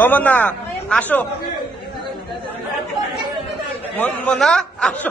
ও মনা আসো, মনা আসো।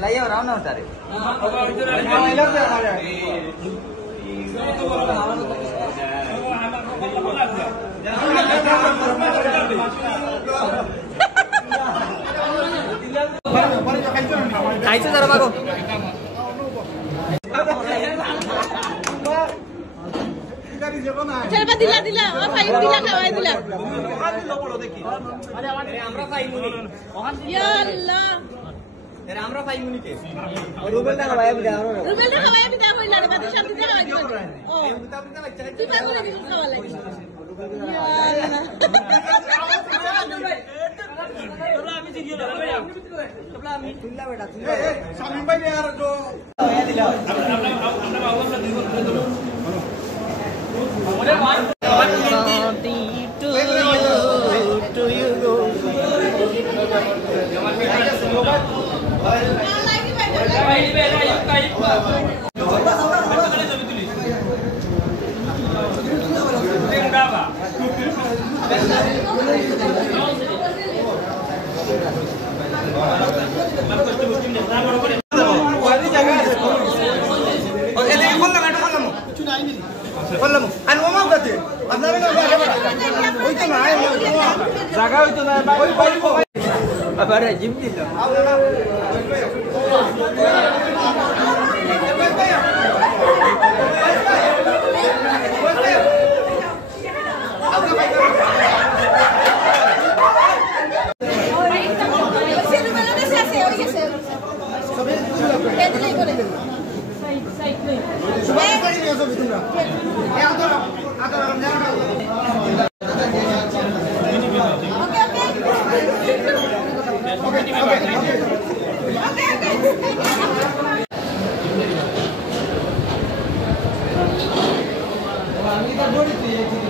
लाइए और आओ ना उतारे खाइছে जरा मागो चल दिला दिला और फाइव दिला खवाई दिला अरे আমরা ফাইমুনি या अल्लाह এর আমরা ফাইমুনি কে रुबेल ना खवाई भी दाও কইলা রে বাদে শান্তি দিলা ও তুই পার করে দিস খাওয়া লাগি या अल्लाह তোমরা আমি জিরিয়ে দাও তোমরা আমি তুইলা বেটা তুইলা শামিম ভাই यार जो दिला আমরা বাবা দিব to you go জায়গা হইতো না আবার জিম দিল আমি তো বলছি